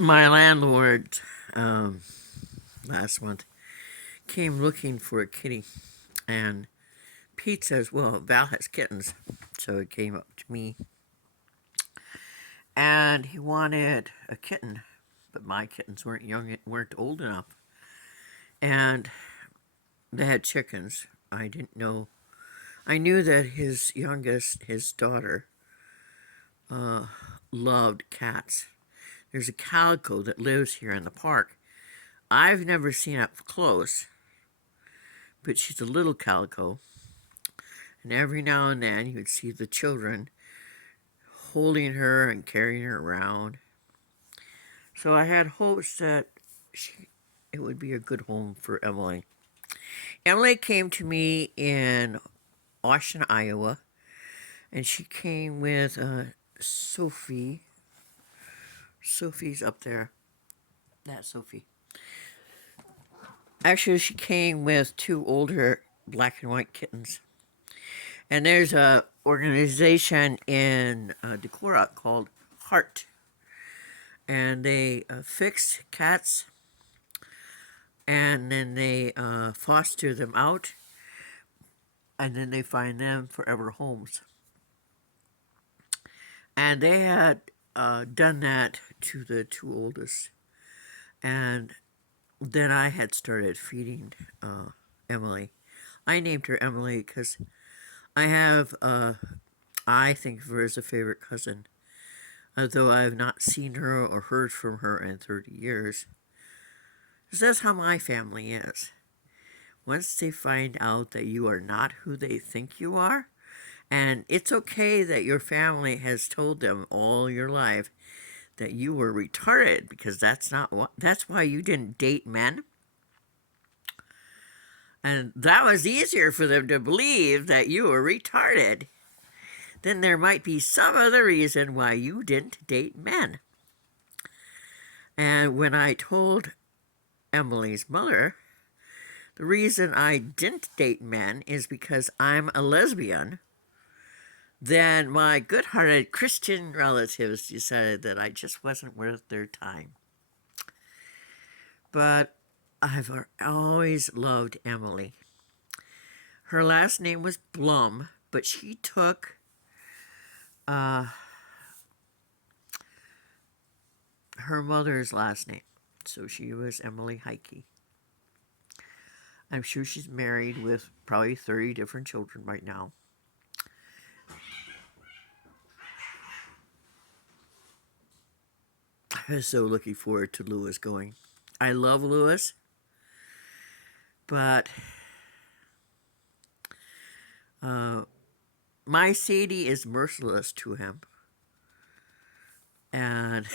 My landlord um, last month came looking for a kitty, and Pete says, "Well, Val has kittens," so he came up to me, and he wanted a kitten, but my kittens weren't old enough, and they had chickens. I didn't know. I knew that his youngest, his daughter, uh, loved cats. There's a calico that lives here in the park. I've never seen it up close, but she's a little calico. And every now and then you'd see the children holding her and carrying her around. So I had hopes that it would be a good home for Emily. Emily came to me in Austin, Iowa, and she came with Sophie. Sophie's up there. That's Sophie. Actually, she came with two older black and white kittens. And there's a organization in Decorah called Heart, and they fix cats, and then they foster them out, and then they find them forever homes. And they had done that to the two oldest, and then I had started feeding Emily. I named her Emily because I think of her as a favorite cousin, although I have not seen her or heard from her in 30 years. Because that's how my family is. Once they find out that you are not who they think you are, and it's okay that your family has told them all your life that you were retarded because that's why you didn't date men. And that was easier for them to believe that you were retarded. Then there might be some other reason why you didn't date men. And when I told Emily's mother, the reason I didn't date men is because I'm a lesbian, then my good hearted Christian relatives decided that I just wasn't worth their time. But I've always loved Emily. Her last name was Blum, but she took uh, her mother's last name. So she was Emily Heike. I'm sure she's married with probably 30 different children right now. I was so looking forward to Lewis going. I love Lewis, but my Sadie is merciless to him. And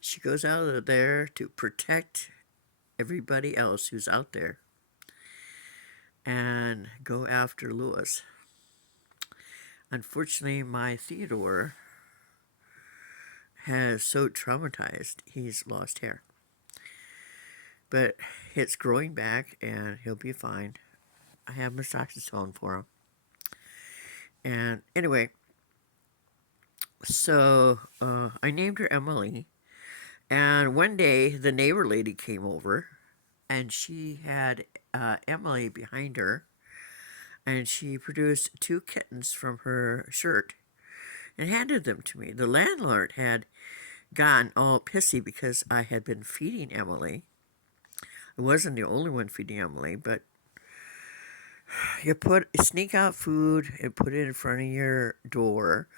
she goes out of there to protect everybody else who's out there and go after Lewis. Unfortunately, my Theodore has so traumatized, he's lost hair. But it's growing back and he'll be fine. I have Misoxazone for him. And anyway, so I named her Emily. And one day the neighbor lady came over and she had Emily behind her. And she produced two kittens from her shirt and handed them to me. The landlord had gotten all pissy because I had been feeding Emily. I wasn't the only one feeding Emily, but you sneak out food and put it in front of your door,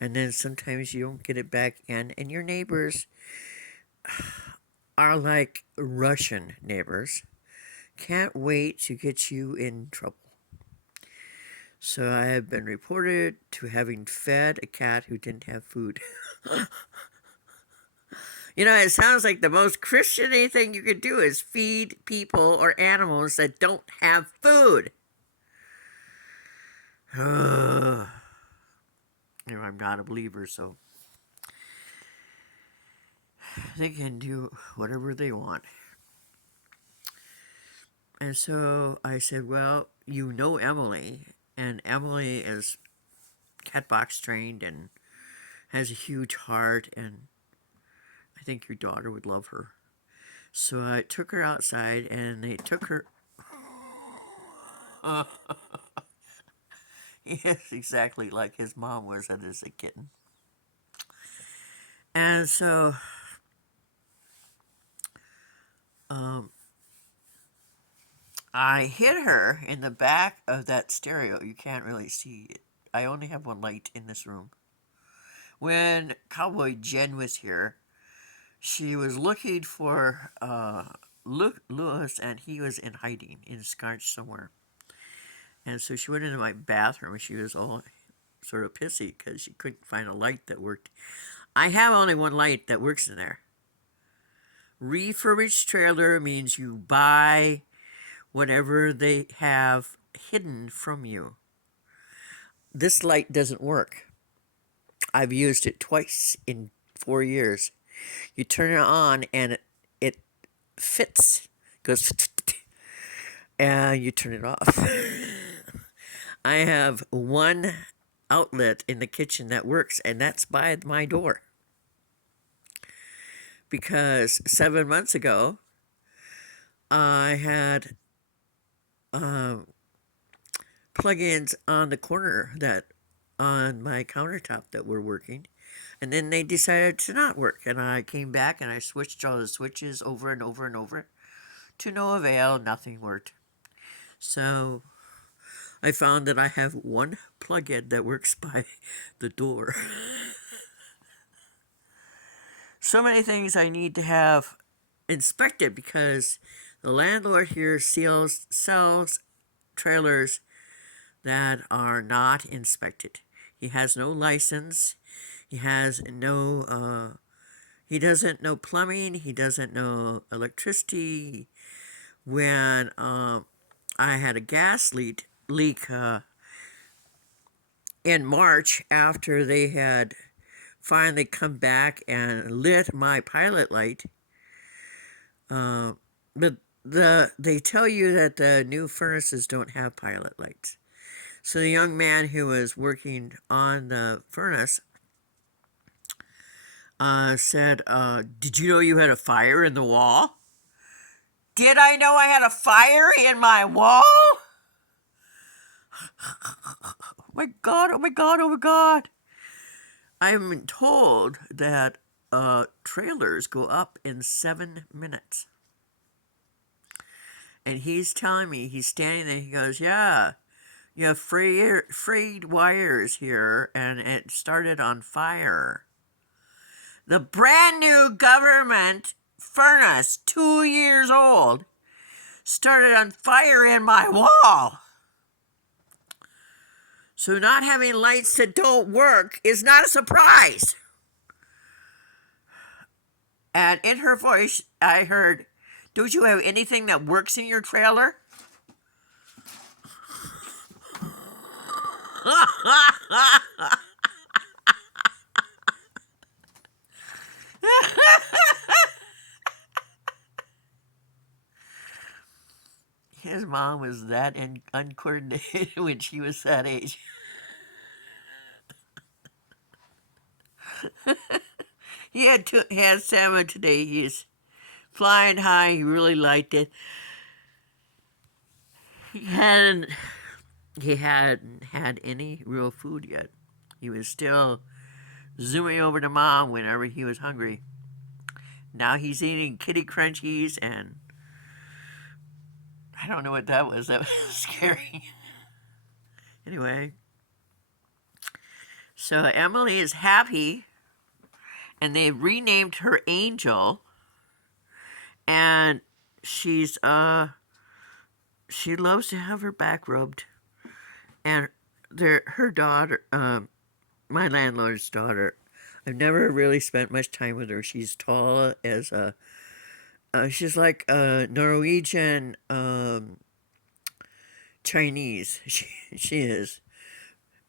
and then sometimes you don't get it back in, and your neighbors are like Russian neighbors. Can't wait to get you in trouble. So I have been reported to having fed a cat who didn't have food. You know, it sounds like the most Christian-y thing you could do is feed people or animals that don't have food. You know, I'm not a believer, so they can do whatever they want. And so I said, well, you know Emily, and Emily is cat box trained and has a huge heart, and think your daughter would love her. So I took her outside, and they took her. Yes, exactly like his mom was as a kitten. And so um, I hit her in the back of that stereo. You can't really see it. I only have one light in this room. When Cowboy Jen was here, she was looking for Lewis, and he was in hiding in a scarch somewhere. And so she went into my bathroom, and she was all sort of pissy because she couldn't find a light that worked. I have only one light that works in there. Refurbished trailer means you buy whatever they have hidden from you. This light doesn't work. I've used it twice in 4 years. You turn it on and it fits, goes, and you turn it off. I have one outlet in the kitchen that works, and that's by my door. Because 7 months ago, I had plug-ins on the corner that on my countertop that were working, and then they decided to not work. And I came back and I switched all the switches over and over and over to no avail. Nothing worked. So I found that I have one plug-in that works by the door. So many things I need to have inspected because the landlord here sells trailers that are not inspected. He has no license. He has no. He doesn't know plumbing. He doesn't know electricity. When I had a gas leak in March after they had finally come back and lit my pilot light. But they tell you that the new furnaces don't have pilot lights. So the young man who was working on the furnace said, "Did you know you had a fire in the wall?" Did I know I had a fire in my wall? Oh my God, oh my God, oh my God. I'm told that trailers go up in 7 minutes. And he's telling me, he's standing there, he goes, "Yeah, you have frayed wires here, and it started on fire." The brand new government furnace, 2 years old, started on fire in my wall. So not having lights that don't work is not a surprise. And in her voice, I heard, "Don't you have anything that works in your trailer?" His mom was that uncoordinated when she was that age. He had salmon today. He's flying high. He really liked it. He hadn't had any real food yet. He was still zooming over to mom whenever he was hungry. Now he's eating kitty crunchies, and I don't know what that was. That was scary. Anyway, so Emily is happy, and they've renamed her Angel, and she loves to have her back rubbed, and her daughter, my landlord's daughter, I've never really spent much time with her. She's tall as a she's like a Norwegian Chinese. She is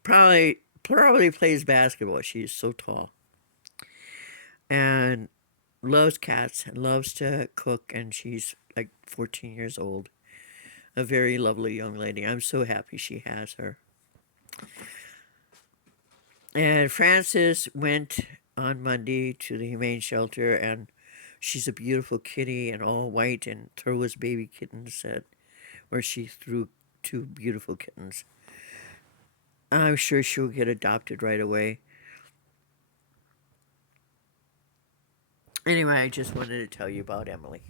probably plays basketball. She's so tall, and loves cats and loves to cook. And she's like 14 years old. A very lovely young lady. I'm so happy she has her. And Francis went on Monday to the Humane Shelter, and She's a beautiful kitty and all white and throw his baby kittens at where she threw two beautiful kittens. I'm sure she'll get adopted right away. Anyway, I just wanted to tell you about Emily.